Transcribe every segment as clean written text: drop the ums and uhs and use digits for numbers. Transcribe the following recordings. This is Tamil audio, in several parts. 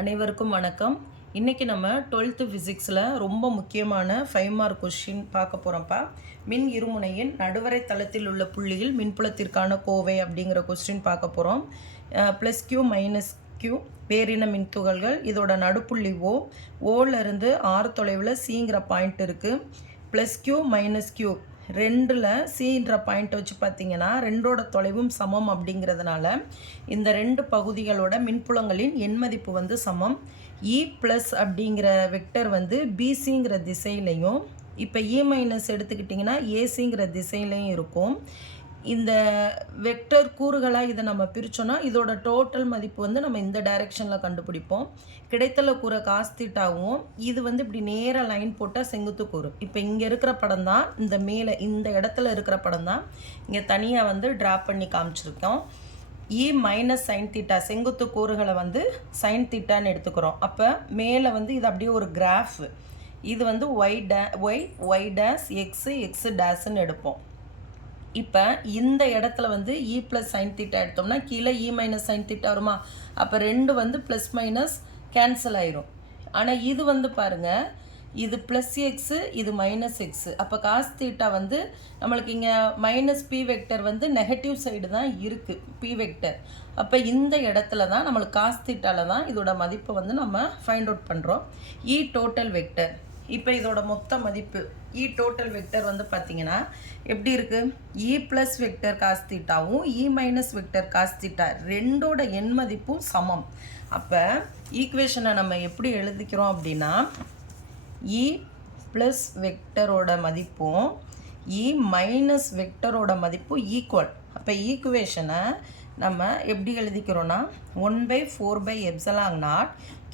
அனைவருக்கும் வணக்கம். இன்றைக்கி நம்ம 12th ஃபிசிக்ஸில் ரொம்ப முக்கியமான 5 மார்க் கொஸ்டின் பார்க்க போகிறோம்ப்பா. மின் இருமுனையின் நடுவரை தளத்தில் உள்ள புள்ளியில் மின்புலத்திற்கான கோவை அப்படிங்கிற கொஸ்டின் பார்க்க போகிறோம். ப்ளஸ் கியூ மைனஸ் கியூ வேறின மின்துகள்கள், இதோட நடுப்புள்ளி ஓலேருந்து ஆறு தொலைவில் சிங்கிற பாயிண்ட் இருக்குது. ப்ளஸ் கியூ மைனஸ் கியூ ரெண்டில் சின்ற பாயிண்ட்டை வச்சு பார்த்திங்கன்னா ரெண்டோட தொலைவும் சமம். அப்படிங்கிறதுனால இந்த ரெண்டு பகுதிகளோட மின்புலங்களின் எண்மதிப்பு வந்து சமம். இ ப்ளஸ் அப்படிங்கிற வெக்டர் வந்து பிசிங்கிற திசையிலையும், இப்போ இ மைனஸ் எடுத்துக்கிட்டிங்கன்னா ஏசிங்கிற திசையிலையும் இருக்கும். இந்த வெக்டர் கூறுகளாக இதை நம்ம பிரித்தோன்னா இதோட டோட்டல் மதிப்பு வந்து நம்ம இந்த டைரெக்ஷனில் கண்டுபிடிப்போம். கிடைத்தல கூற காஸ்திட்டாவும் இது வந்து இப்படி நேராக லைன் போட்டால் செங்குத்து கூறு. இப்போ இங்கே இருக்கிற படம் தான் இந்த மேலே இந்த இடத்துல இருக்கிற படம் தான் இங்கே தனியாக வந்து ட்ரா பண்ணி காமிச்சிருக்கோம். இ மைனஸ் சைன் தீட்டா செங்குத்து கூறுகளை வந்து சைன் தீட்டான்னு எடுத்துக்கிறோம். அப்போ மேலே வந்து இது அப்படியே ஒரு கிராஃப், இது வந்து ஒய் டேஸ் எக்ஸு டேஸ்ன்னு எடுப்போம். இப்போ இந்த இடத்துல வந்து இ ப்ளஸ் சைன் தீட்டா எடுத்தோம்னா கீழே இ மைனஸ் சைன் தீட்டா வருமா? அப்போ ரெண்டு வந்து ப்ளஸ் மைனஸ் கேன்சல் ஆயிரும். ஆனால் இது வந்து பாருங்கள், இது ப்ளஸ் எக்ஸு, இது மைனஸ் எக்ஸு. அப்போ காஸ் தீட்டா வந்து நம்மளுக்கு இங்கே மைனஸ் பி வெக்டர் வந்து நெகட்டிவ் சைடு தான் இருக்குது பி வெக்டர். அப்போ இந்த இடத்துல தான் நம்மளுக்கு காஸ் தீட்டாவில் தான் இதோட மதிப்பை வந்து நம்ம ஃபைண்ட் அவுட் பண்ணுறோம். இ டோட்டல் வெக்டர், இப்போ இதோட மொத்த மதிப்பு இ டோட்டல் வெக்டர் வந்து பார்த்திங்கன்னா எப்படி இருக்குது? இ ப்ளஸ் வெக்டர் காஸ் தீட்டாவும் இ மைனஸ் வெக்டர் காஸ் தீட்டா ரெண்டோட எண் மதிப்பும் சமம். அப்போ ஈக்குவேஷனை நம்ம எப்படி எழுதிக்கிறோம் அப்படின்னா இ ப்ளஸ் வெக்டரோட மதிப்பும் இ மைனஸ் வெக்டரோட மதிப்பும் ஈக்குவல். அப்போ ஈக்குவேஷனை நம்ம எப்படி எழுதிக்கிறோன்னா 1/4/ε0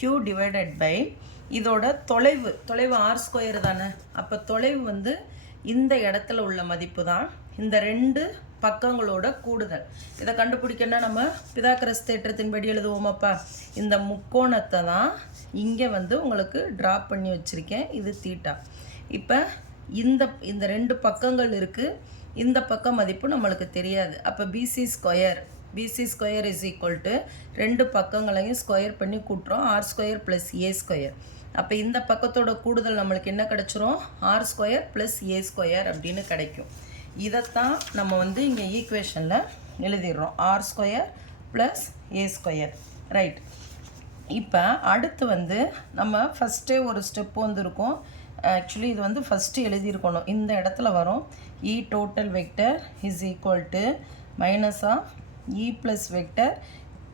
q டிவைடட் பை இதோட தொலைவு ஆர் ஸ்கொயர் தானே. அப்போ தொலைவு வந்து இந்த இடத்துல உள்ள மதிப்பு தான் இந்த ரெண்டு பக்கங்களோட கூடுதல். இதை கண்டுபிடிக்கணும்னா நம்ம பிதாகரஸ் தேற்றத்தின்படி எழுதுவோமாப்பா. இந்த முக்கோணத்தை தான் இங்கே வந்து உங்களுக்கு ட்ரா பண்ணி வச்சுருக்கேன், இது தீட்டா. இப்போ இந்த ரெண்டு பக்கங்கள் இருக்குது, இந்த பக்கம் மதிப்பு நம்மளுக்கு தெரியாது. அப்போ PC square is equal to ரெண்டு பக்கங்களையும் ஸ்கொயர் பண்ணி கூட்டுறோம், ஆர் ஸ்கொயர் ப்ளஸ் ஏ ஸ்கொயர். அப்போ இந்த பக்கத்தோட கூடுதல் நம்மளுக்கு என்ன கிடச்சிரும்? ஆர் ஸ்கொயர் ப்ளஸ் ஏ ஸ்கொயர் அப்படின்னு கிடைக்கும். இதைத்தான் நம்ம வந்து இங்கே ஈக்குவேஷனில் எழுதிடுறோம், ஆர் ஸ்கொயர் ப்ளஸ் ஏ ஸ்கொயர். ரைட். இப்போ அடுத்து வந்து நம்ம ஃபஸ்ட்டே ஒரு ஸ்டெப் வந்துருக்கோம். ஆக்சுவலி இது வந்து ஃபஸ்ட்டு எழுதியிருக்கணும், இந்த இடத்துல வரும். E total vector is equal to minus of E plus vector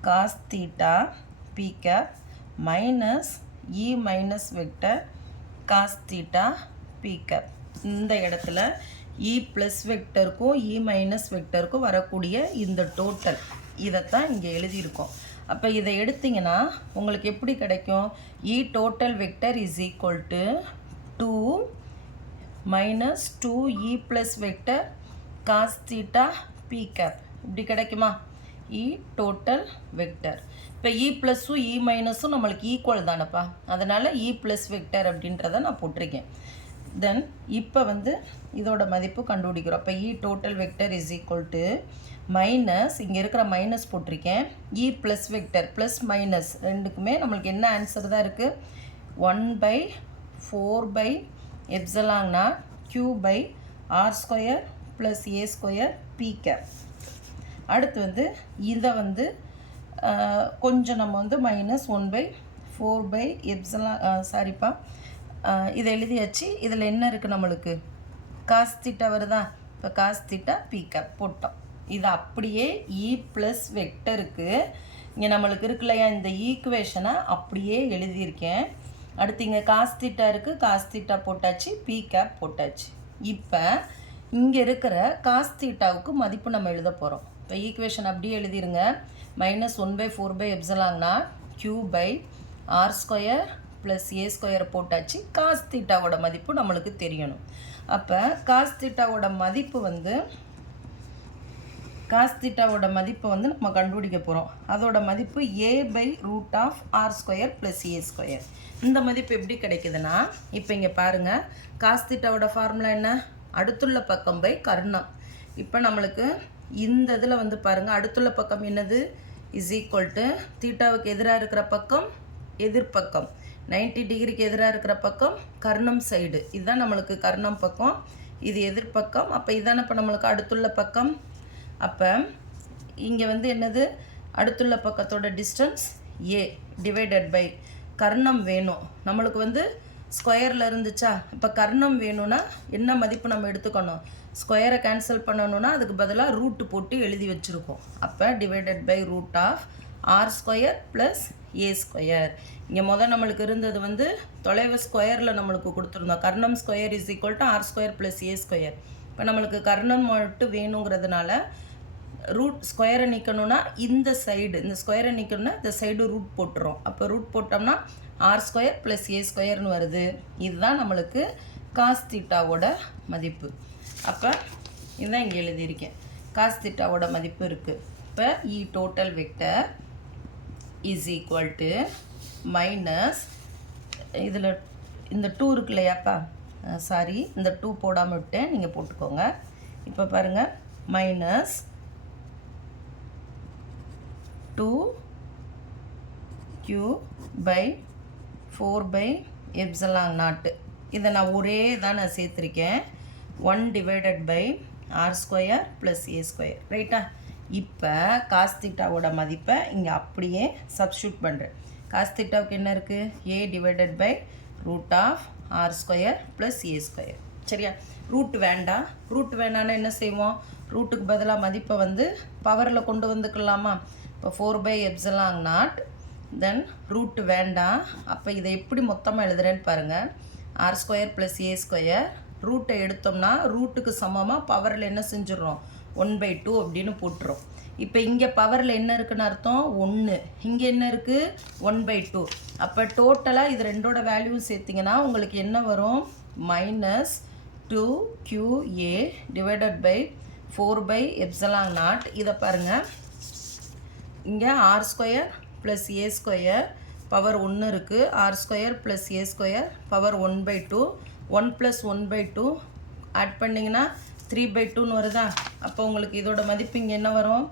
cos theta P cap minus E minus vector cos theta P cap. இந்த இடத்துல இ ப்ளஸ் வெக்டருக்கும் இ மைனஸ் வெக்டருக்கும் வரக்கூடிய இந்த டோட்டல் இதைத்தான் இங்கே எழுதியிருக்கோம். அப்போ இதை எடுத்திங்கன்னா உங்களுக்கு எப்படி கிடைக்கும்? E total vector is equal to 2 minus 2 E plus vector cos theta P cap இப்படி கிடைக்குமா? E total vector. இப்போ இ ப்ளஸ்ஸும் இ மைனஸும் நம்மளுக்கு ஈக்குவல் தானேப்பா, அதனால் இ ப்ளஸ் வெக்டர் அப்படின்றத நான் போட்டிருக்கேன். தென் இப்போ வந்து இதோட மதிப்பு கண்டுபிடிக்கிறோம். அப்போ E total vector is equal to minus, இங்கே இருக்கிற மைனஸ் போட்டிருக்கேன், E plus vector plus minus ரெண்டுக்குமே நம்மளுக்கு என்ன ஆன்சர் தான் இருக்குது? 1/4/ε0 q by R square plus A square P cap. அடுத்து வந்து இதை வந்து கொஞ்சம் நம்ம வந்து மைனஸ் 1/4/ε இதை எழுதியாச்சு. இதில் என்ன இருக்குது நம்மளுக்கு? காஸ் தீட்டா வருதா? இப்போ காஸ் தீட்டா பி கேப் போட்டோம். இது அப்படியே இ ப்ளஸ் வெக்டருக்கு இங்கே நம்மளுக்கு இருக்கு இல்லையா, இந்த ஈக்குவேஷனை அப்படியே எழுதியிருக்கேன். அடுத்து இங்கே காஸ் தீட்டா இருக்குது, காஸ் தீட்டா போட்டாச்சு, பி கேப் போட்டாச்சு. இப்போ இங்கே இருக்கிற காஸ் தீட்டாவுக்கு மதிப்பு நம்ம எழுத போகிறோம். இப்போ ஈக்குவேஷன் அப்படியே எழுதிருங்க, minus 1/4/ε0 q by R square plus A square போட்டாச்சு. காஸ் தீட்டாவோட மதிப்பு நம்மளுக்கு தெரியணும். அப்போ காஸ் தீட்டாவோட மதிப்பு வந்து நம்ம கண்டுபிடிக்க போகிறோம். அதோட மதிப்பு a/√ஆர் ஸ்கொயர் ப்ளஸ் ஏ ஸ்கொயர். இந்த மதிப்பு எப்படி கிடைக்குதுன்னா, இப்போ இங்கே பாருங்கள், காஸ் தீட்டாவோட ஃபார்முலா என்ன? அடுத்துள்ள பக்கம் பை கர்ணம். இப்போ நம்மளுக்கு இந்த இதில் வந்து பாருங்கள், அடுத்துள்ள பக்கம் என்னது? இஸ் ஈக்குவல் டு தீட்டாவுக்கு எதிராக இருக்கிற பக்கம் எதிர்பக்கம். 90 டிகிரிக்கு எதிராக இருக்கிற பக்கம் கர்ணம் சைடு. இதுதான் நம்மளுக்கு கர்ணம் பக்கம், இது எதிர்பக்கம். அப்போ இதான இப்போ நம்மளுக்கு அடுத்துள்ள பக்கம். அப்போ இங்கே வந்து என்னது, அடுத்துள்ள பக்கத்தோட டிஸ்டன்ஸ் ஏ டிவைடட் பை கர்ணம் வேணும் நம்மளுக்கு வந்து ஸ்கொயரில் இருந்துச்சா. இப்போ கர்ணம் வேணும்னா என்ன மதிப்பு நம்ம எடுத்துக்கணும், ஸ்கொயரை கேன்சல் பண்ணணுன்னா அதுக்கு பதிலாக ரூட்டு போட்டு எழுதி வச்சுருக்கோம். அப்போ divided by root of r square plus A square. இங்கே நம்மளுக்கு இருந்தது வந்து தொலைவு ஸ்கொயரில் நம்மளுக்கு கொடுத்துருந்தோம். கர்ணம் square is equal to r square plus A square. இப்போ நம்மளுக்கு கர்ணம் மட்டும் வேணுங்கிறதுனால ரூட் ஸ்கொயரை நீக்கணும்னா இந்த சைடு, இந்த ஸ்கொயரை நீக்கணும்னா இந்த சைடு ரூட் போட்டுரும். அப்போ ரூட் போட்டோம்னா ஆர் ஸ்கொயர் ப்ளஸ் ஏ ஸ்கொயர்னு வருது. இதுதான் நம்மளுக்கு காஸ் தீட்டாவோட மதிப்பு. அப்போ இதுதான் இங்கே எழுதியிருக்கேன், காஸ் தீட்டாவோட மதிப்பு இருக்குது. இப்போ இ total vector is equal to minus, இதில் இந்த 2 இருக்கு இல்லையாப்பா, சாரி இந்த 2 போடாமல் விட்டேன், நீங்கள் போட்டுக்கோங்க. இப்போ பாருங்கள், மைனஸ் 2q பை 4/ε0. இதை நான் ஒரே தான் நான் சேர்த்துருக்கேன். 1 divided by R square plus A square, ரைட்டா. இப்போ காஸ் தீட்டாவோட மதிப்பை இங்கே அப்படியே சப்ஸ்டியூட் பண்ணுறேன். காஸ் தீட்டாவுக்கு என்ன இருக்குது, a divided by root of r square plus A square. சரியா, ரூட் வேண்டாம். ரூட் வேணான்னா என்ன செய்வோம், ரூட்டுக்கு பதிலாக மதிப்பை வந்து பவரில் கொண்டு வந்துக்கலாமா. இப்போ 4/ε0, தென் ரூட் வேண்டாம். அப்போ இதை எப்படி மொத்தமாக எழுதுறேன்னு பாருங்கள். ஆர் ஸ்கொயர் ப்ளஸ் ஏ ஸ்கொயர், ரூட்டை எடுத்தோம்னா ரூட்டுக்கு சமமாக பவரில் என்ன செஞ்சிடறோம், 1/2 அப்படின்னு போட்டுரும். இப்போ இங்கே பவரில் என்ன இருக்குன்னு அர்த்தம், 1. இங்கே என்ன இருக்குது, 1/2. அப்போ டோட்டலாக இது ரெண்டோட வேல்யூவும் சேர்த்திங்கன்னா உங்களுக்கு என்ன வரும், மைனஸ் 2qa டிவைடட் பை 4/ε0. இதை பாருங்கள், இங்கே ஆர் ஸ்கொயர் ப்ளஸ் ஏ ஸ்கொயர் பவர் 1 இருக்குது. ஆர் ஸ்கொயர் ப்ளஸ் ஏ ஸ்கொயர் பவர் 1/2. 1 + 1/2 ஆட் பண்ணிங்கன்னா 3/2ன்னு வருதா. அப்போ உங்களுக்கு இதோட மதிப்பு இங்கே என்ன வரும்,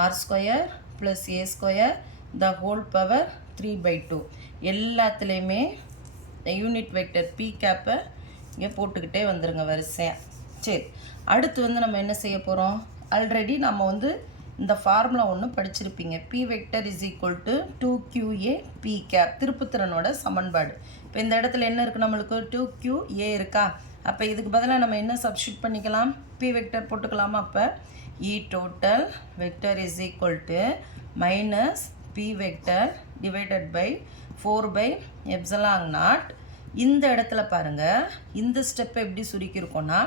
R square plus A square the whole power 3/2. எல்லாத்துலேயுமே யூனிட் வெக்டர் பி கேப்பை இங்கே போட்டுக்கிட்டே வந்துடுங்க வரிசையாக. சரி, அடுத்து வந்து நம்ம என்ன செய்ய போகிறோம், ஆல்ரெடி நம்ம வந்து இந்த ஃபார்முலா ஒன்று படிச்சிருப்பீங்க. P vector is equal to 2qa p cap, திருப்புத்திறனோட சமன்பாடு. இப்போ இந்த இடத்துல என்ன இருக்குது, நம்மளுக்கு 2qa இருக்கா. அப்போ இதுக்கு பதிலாக நம்ம என்ன சப்ஸ்டியூட் பண்ணிக்கலாம், பி வெக்டர் போட்டுக்கலாமா. அப்போ E total vector is equal to minus p vector divided by 4/ε0. இந்த இடத்துல பாருங்கள், இந்த ஸ்டெப்பை எப்படி சுருக்கியிருக்கோன்னா,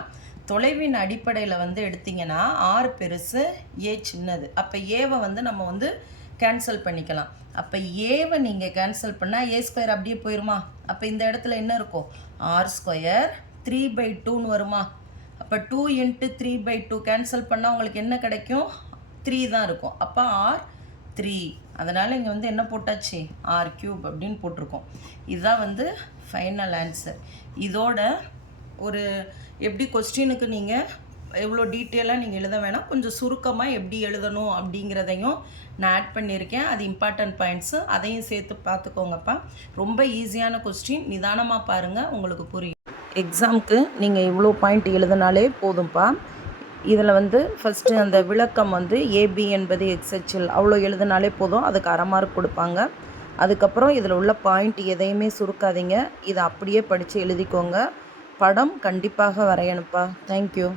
தொலைவின் அடிப்படையில் வந்து எடுத்திங்கன்னா ஆர் பெருசு ஏ சின்னது. அப்போ ஏவை வந்து நம்ம வந்து கேன்சல் பண்ணிக்கலாம். அப்போ ஏவை நீங்கள் கேன்சல் பண்ணால் ஏ ஸ்கொயர் அப்படியே போயிடுமா. அப்போ இந்த இடத்துல என்ன இருக்கும், ஆர் ஸ்கொயர் 3/2ன்னு வருமா. அப்போ 2 × 3/2 கேன்சல் பண்ணால் உங்களுக்கு என்ன கிடைக்கும், 3 தான் இருக்கும். அப்போ ஆர் 3. அதனால் இங்கே வந்து என்ன போட்டாச்சு, r³ அப்படின்னு போட்டிருக்கோம். இதுதான் வந்து ஃபைனல் ஆன்சர். இதோட ஒரு எப்படி கொஸ்டினுக்கு நீங்கள் எவ்வளோ டீட்டெயிலாக நீங்கள் எழுத வேணாம், கொஞ்சம் சுருக்கமாக எப்படி எழுதணும் அப்படிங்கிறதையும் நான் ஆட் பண்ணியிருக்கேன். அது இம்பார்ட்டன்ட் பாயிண்ட்ஸு, அதையும் சேர்த்து பார்த்துக்கோங்கப்பா. ரொம்ப ஈஸியான கொஸ்டின், நிதானமாக பாருங்கள், உங்களுக்கு புரியும். எக்ஸாமுக்கு நீங்கள் இவ்வளோ பாயிண்ட் எழுதினாலே போதும்ப்பா. இதில் வந்து ஃபஸ்ட்டு அந்த விளக்கம் வந்து ஏபி என்பது எக்ஸ்ஹெச்எல் அவ்வளோ எழுதினாலே போதும், அதுக்கு அரை மார்க் கொடுப்பாங்க. அதுக்கப்புறம் இதில் உள்ள பாயிண்ட் எதையுமே சுருக்காதீங்க, இதை அப்படியே படித்து எழுதிக்கோங்க. படம் கண்டிப்பாக வரையணுப்பா. தேங்க்யூ.